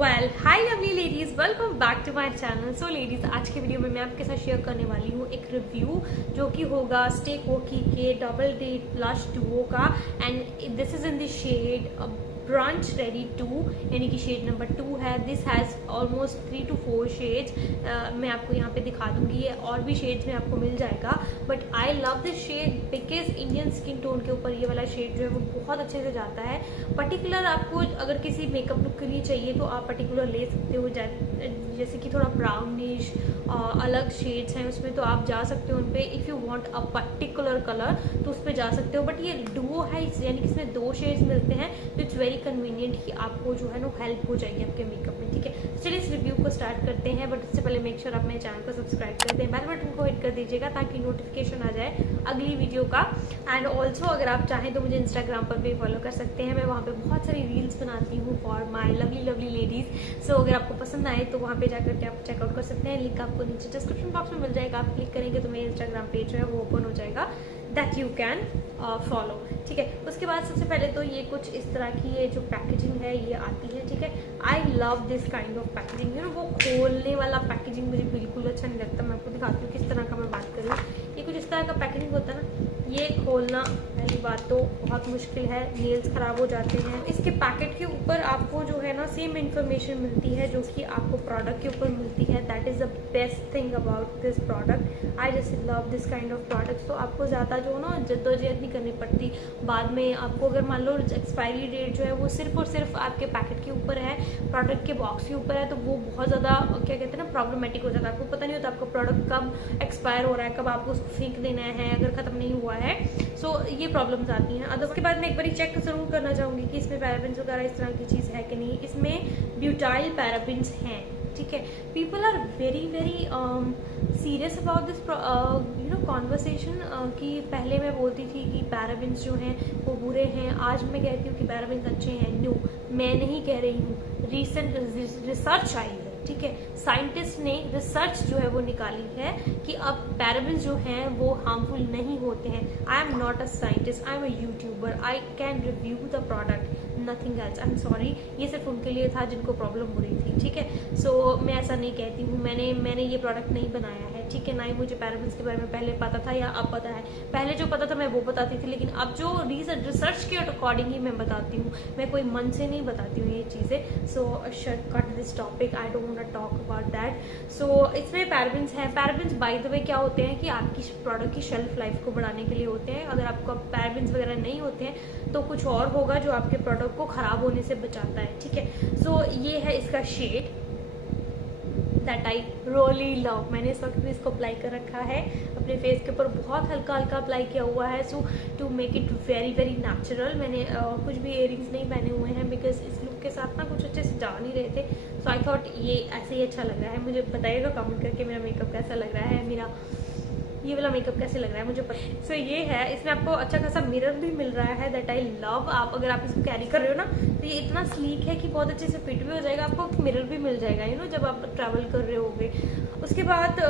Hi lovely ladies, welcome back to my channel. So ladies, आज के video में मैं आपके साथ शेयर करने वाली हूँ एक रिव्यू जो कि होगा स्टे कोकी के डबल डेट ब्लश डुओ का। And this is in the shade Brunch Ready 2, यानी कि शेड नंबर 2 है। This has almost 3 to 4 shades. मैं आपको यहाँ पे दिखा दूंगी, ये और भी शेड्स में आपको मिल जाएगा, but I love this shade because Indian skin tone के ऊपर ये वाला शेड जो है वो बहुत अच्छे से जाता है। पर्टिकुलर आपको अगर किसी मेकअप लुक के लिए चाहिए तो आप पर्टिकुलर ले सकते हो, जैसे कि थोड़ा ब्राउनिश अलग शेड्स हैं उसमें, तो आप जा सकते हो उन पे। If you want a particular colour तो उस पर जा सकते हो, बट ये डुओ है यानी कि इसमें 2 शेड्स मिलते हैं, तो इट्स वेरी कन्वीनियंट कि आपको जो है ना हेल्प हो जाएगी आपके मेकअप में। ठीक है, चलिए इस रिव्यू को स्टार्ट करते हैं, बट उससे पहले मेक श्योर आप मेरे चैनल को सब्सक्राइब कर दें, बेल बटन को हिट कर दीजिएगा ताकि नोटिफिकेशन आ जाए अगली वीडियो का। एंड ऑल्सो अगर आप चाहें तो मुझे इंस्टाग्राम पर भी फॉलो कर सकते हैं, मैं वहाँ पे बहुत सारी रील्स बनाती हूँ for my lovely lovely ladies. So अगर आपको पसंद आए तो वहाँ पे जाकर के आप चेकआउट कर सकते हैं, लिंक आपको नीचे डिस्क्रिप्शन बॉक्स में मिल जाएगा। आप क्लिक करेंगे तो मेरा इंस्टाग्राम पेज जो है वो ओपन हो जाएगा, दैट यू कैन फॉलो। ठीक है, उसके बाद सबसे पहले तो ये कुछ इस तरह की ये जो पैकेजिंग है ये आती है। ठीक है, आई love this kind of packaging, you know वो खोलने वाला पैकेजिंग मुझे बिल्कुल अच्छा नहीं लगता। मैं आपको दिखाती हूँ किस तरह का मैं बात करूँ। ये कुछ इस तरह का पैकेजिंग होता है ना, ये खोलना पहली बात तो बहुत मुश्किल है, नेल्स खराब हो जाते हैं। इसके पैकेट के ऊपर आपको जो है ना सेम इन्फॉर्मेशन मिलती है जो कि आपको प्रोडक्ट के ऊपर मिलती है। That is the best thing about this product. I just love this kind of product. तो आपको ज़्यादा जो ना जद्दोजहद नहीं करनी पड़ती। बाद में आपको अगर मान लो एक्सपायरी डेट जो है वो सिर्फ और सिर्फ आपके पैकेट के ऊपर है, प्रोडक्ट के बॉक्स के ऊपर है, तो वो बहुत ज़्यादा क्या कहते हैं ना प्रॉब्लमेटिक हो जाता है। आपको पता नहीं होता आपका प्रोडक्ट कब एक्सपायर हो रहा है, कब आपको उसको फेंक देना है अगर ख़त्म नहीं हुआ है। सो ये प्रॉब्लम्स आती हैं। अदर उसके बाद मैं एक बार चेक ज़रूर करना चाहूँगी कि इसमें पैराबेन्स वगैरह इस तरह की चीज़ है कि नहीं। इसमें ब्यूटाइल पैराबेन्स हैं। ठीक है, people are very serious about this you know conversation कि पहले मैं बोलती थी कि पैराबेन्स जो हैं वो बुरे हैं, आज मैं कहती हूँ कि पैराबेन्स अच्छे हैं। नो, मैं नहीं कह रही हूँ, रिसेंट रिसर्च आई है। ठीक है, साइंटिस्ट ने रिसर्च जो है वो निकाली है कि अब पैराबेन्स जो हैं वो हार्मफुल नहीं होते हैं। I am not a scientist, I am a YouTuber, I can review the product, nothing else. I am sorry, ये सिर्फ उनके लिए था जिनको प्रॉब्लम हो रही थी। ठीक है, सो मैं ऐसा नहीं कहती हूँ, मैंने ये प्रोडक्ट नहीं बनाया है। ठीक है, ना ही मुझे पैराबेन्स के बारे में पहले पता था या अब पता है। पहले जो पता था मैं वो बताती थी, लेकिन अब जो रिसर्च के अकॉर्डिंग ही मैं बताती हूँ, मैं कोई मन से नहीं बताती हूँ ये चीज़ें। So shut cut this topic, I don't want to talk about that. So इसमें पैराबेन्स हैं। पैराबेन्स बाय द वे क्या होते हैं कि आपकी प्रोडक्ट की शेल्फ लाइफ को बढ़ाने के लिए होते हैं। अगर आपको पैराबेन्स वगैरह नहीं होते हैं तो कुछ और होगा जो आपके प्रोडक्ट को खराब होने से बचाता है। ठीक है, सो ये है इसका shade that I really love. मैंने इस वक्त भी इसको अप्लाई कर रखा है अपने फेस के ऊपर, बहुत हल्का हल्का अप्लाई किया हुआ है। So to make it very very natural. मैंने कुछ भी इयरिंग्स नहीं पहने हुए हैं बिकॉज इस लुक के साथ ना कुछ अच्छे से जा नहीं रहे थे। सो आई थॉट ये ऐसे ही अच्छा लग रहा है। मुझे बताइएगा कमेंट करके मेरा मेकअप कैसा लग रहा है, मेरा ये वाला मेकअप कैसे लग रहा है मुझे पता। सो ये है, इसमें आपको अच्छा खासा मिरर भी मिल रहा है, दैट आई लव। आप अगर आप इसको कैरी कर रहे हो ना तो ये इतना स्लीक है कि बहुत अच्छे से फिट भी हो जाएगा। आपको मिरर भी मिल जाएगा यू नो जब आप ट्रैवल कर रहे होगे। उसके बाद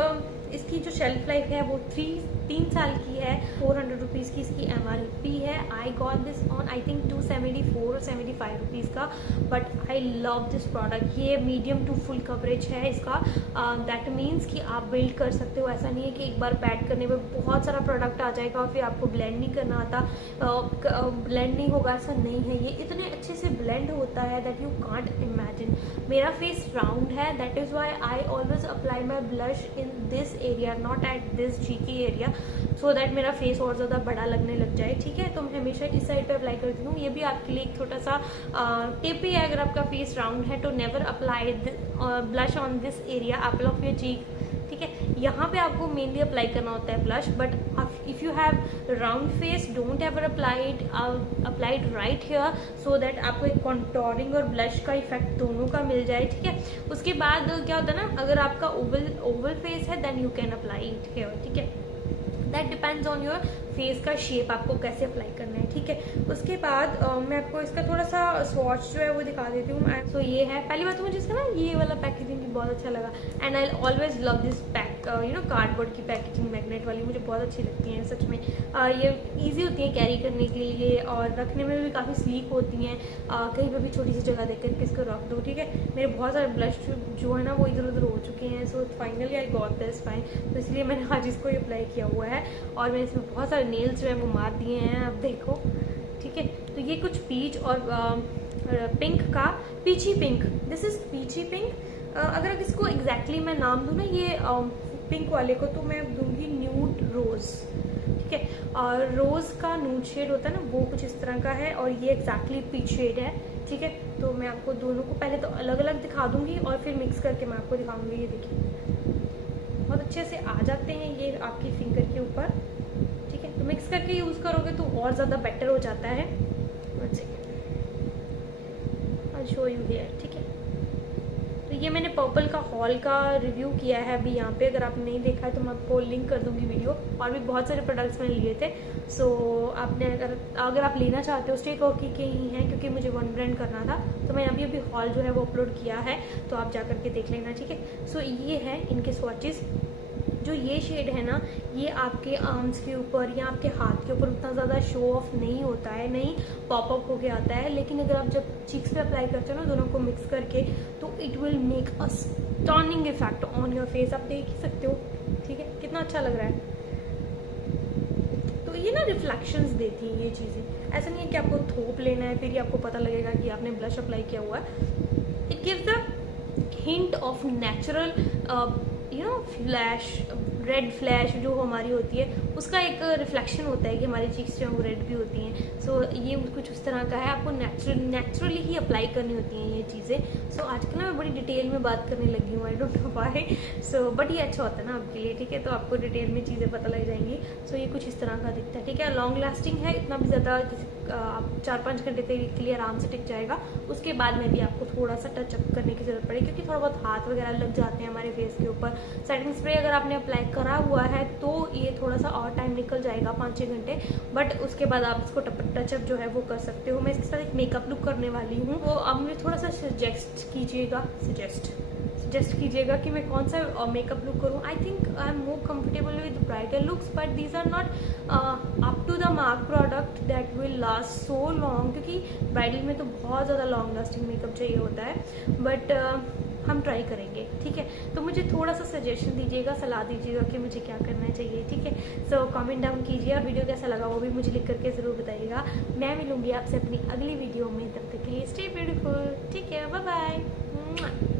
इसकी जो शेल्फ लाइफ है वो 3 साल की है। 400 रुपीज़ की इसकी MRP है। I got this on I think 274 और 75 रुपीज़ का, but I love this product. ये मीडियम टू फुल कवरेज है इसका। दैट मीन्स कि आप बिल्ड कर सकते हो। ऐसा नहीं है कि एक बार पैड करने में बहुत सारा प्रोडक्ट आ जाएगा और फिर आपको ब्लेंड नहीं करना आता, ब्लेंड नहीं होगा, ऐसा नहीं है। ये इतने अच्छे से ब्लेंड होता है दैट यू कांट इमेजिन। मेरा फेस राउंड है, that is why I always apply my blush in this area, not at this cheeky area, so that मेरा फेस और ज़्यादा बड़ा लगने लग जाए। ठीक है, तो मैं हमेशा इस साइड पे अप्लाई करती हूँ। ये भी आपके लिए एक छोटा सा टिप ही है, अगर आपका फेस राउंड है तो never apply blush on this area, Apple of your cheek. ठीक है, यहाँ पे आपको मेनली अप्लाई करना होता है blush, but if you have round face don't ever applied right here, so that आपको एक कॉन्टोरिंग और ब्लश का इफेक्ट दोनों का मिल जाए। ठीक है, उसके बाद क्या होता है ना, अगर आपका ओवल फेस है then you can apply it here. ठीक है, that depends on your face का शेप, आपको कैसे अप्लाई करना है, ठीक है। उसके बाद मैं आपको इसका थोड़ा सा स्वॉच जो है वो दिखा देती हूँ। सो ये है, पहली बात तो मुझे इसका ना ये वाला पैकेजिंग बहुत अच्छा लगा, and I always love this pack, you know cardboard की पैकेजिंग मैग्नेट वाली मुझे बहुत अच्छी लगती हैं सच में। ये ईजी होती है कैरी करने के लिए और रखने में भी काफ़ी स्लीक होती हैं। कहीं पर भी छोटी सी जगह देख कर इसको रख दो, ठीक है। मेरे बहुत सारे ब्लश जो है ना वो इधर उधर हो चुके हैं, so finally I got this fine, तो इसलिए मैंने आज इसको अप्लाई किया हुआ है। और मैंने इसमें बहुत सारे नेल्स जो है वो मार दिए हैं, अब देखो, ठीक है। तो ये कुछ पीच और पिंक का, पीची pink, this is Peechi pink. अगर इसको एग्जैक्टली मैं नाम दूँ ना ये पिंक वाले को, तो मैं दूंगी न्यूड रोज, ठीक है। और रोज का न्यूड शेड होता है ना, वो कुछ इस तरह का है, और ये एग्जैक्टली पीच शेड है, ठीक है। तो मैं आपको दोनों को पहले तो अलग अलग दिखा दूंगी और फिर मिक्स करके मैं आपको दिखाऊंगी। ये देखिए बहुत अच्छे से आ जाते हैं ये आपकी फिंगर के ऊपर, ठीक है। तो मिक्स करके यूज करोगे तो और ज्यादा बेटर हो जाता है। I'll show you here, ठीक है। तो ये मैंने पर्पल का हॉल का रिव्यू किया है अभी यहाँ पे, अगर आपने नहीं देखा है तो मैं आपको लिंक कर दूंगी वीडियो, और भी बहुत सारे प्रोडक्ट्स मैंने लिए थे। सो आपने अगर आप लेना चाहते हो, स्टेक वॉकी के ही हैं क्योंकि मुझे वन ब्रांड करना था, तो मैंने अभी हॉल जो है वो अपलोड किया है, तो आप जा करके देख लेना, ठीक है। सो ये है इनके स्वॉचेस। जो ये शेड है ना, ये आपके आर्म्स के ऊपर या आपके हाथ के ऊपर उतना ज़्यादा शो ऑफ नहीं होता है, नहीं पॉप अप होके आता है, लेकिन अगर आप जब चीक्स पे अप्लाई करते हो ना दोनों को मिक्स करके, तो it will make a stunning effect on your face. आप देख ही सकते हो, ठीक है, कितना अच्छा लग रहा है। तो ये ना रिफ्लेक्शंस देती हैं ये चीज़ें, ऐसा नहीं है कि आपको थोप लेना है फिर ही आपको पता लगेगा कि आपने ब्लश अप्लाई किया हुआ है। It gives the hint of natural you know flash, red flash जो हमारी होती है उसका एक रिफ्लेक्शन होता है कि हमारी चीक्स जो है वो रेड भी होती हैं। सो ये कुछ उस तरह का है, आपको नेचुरली ही अप्लाई करनी होती हैं ये चीज़ें। सो आजकल ना मैं बड़ी डिटेल में बात करने लगी हूँ, I don't know why. So but ये अच्छा होता है ना आपके लिए, ठीक है, तो आपको डिटेल में चीज़ें पता लग जाएंगी। सो ये कुछ इस तरह का दिखता है, ठीक है। लॉन्ग लास्टिंग है, इतना भी ज़्यादा, आप 4-5 घंटे के लिए आराम से टिक जाएगा। उसके बाद में भी आपको थोड़ा सा टचअप करने की जरूरत पड़ेगी क्योंकि थोड़ा बहुत हाथ वगैरह लग जाते हैं हमारे फेस के ऊपर। सेटिंग स्प्रे अगर आपने अप्लाई करा हुआ है तो ये थोड़ा सा और टाइम निकल जाएगा, 5-6 घंटे, बट उसके बाद आप इसको टचअप जो है वो कर सकते हो। मैं इसके साथ एक मेकअप लुक करने वाली हूँ, वो आप मुझे थोड़ा सा सजेस्ट कीजिएगा कि मैं कौन सा मेकअप लुक करूँ। I think I am more comfortable with bridal looks, but these are not up to the mark product that will last so long, क्योंकि ब्राइडल में तो बहुत ज़्यादा लॉन्ग लास्टिंग मेकअप चाहिए होता है, बट हम ट्राई करेंगे, ठीक है। तो मुझे थोड़ा सा सजेशन दीजिएगा, सलाह दीजिएगा कि मुझे क्या करना चाहिए, ठीक है। सो कमेंट डाउन कीजिए और वीडियो कैसा लगा वो भी मुझे लिख करके ज़रूर बताइएगा। मैं मिलूंगी आपसे अपनी अगली वीडियो में, तब तक के लिए स्टे ब्यूटीफुल, ठीक है, बाय बाय।